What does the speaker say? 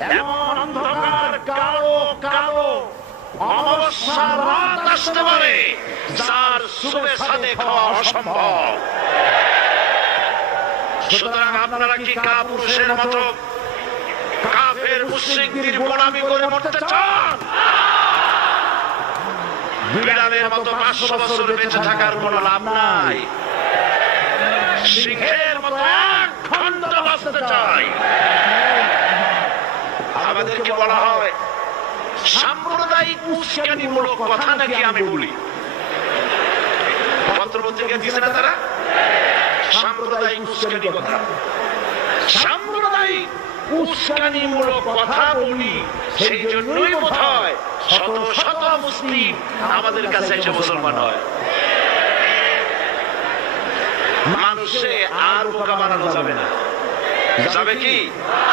এমন অন্ধকার কালো কালো অমাবস্যা রাত আসতে পারে যার সুবে সাথে খাওয়া অসম্ভব। সুতরাং আপনারা কি কাপুরুষের মতো কাফের মুশরিকদের গোলামি করে মরতে চান? বিড়ালের মতো 500 বছর বেঁচে থাকার কোনো লাভ নাই। সিংহের মতো এক ঘন্টা বাঁচতে চাই। আমাদেরকে বলা হয় সাম্প্রদায়িক উস্কানিমূলক কথা নাকি আমি বলি। পত্রপত্রিকা দিচ্ছে না তারা সাম্প্রদায়িক উস্কানি কথা। সাম্প্রদায়িক উস্কানিমূলক কথা বলি, সেই জন্যই বোধ হয় শত শত মুসলিম আমাদের কাছে এসে মুসলমান হয়। মানুষে আর বোকা বানানো যাবে না। যাবে কি?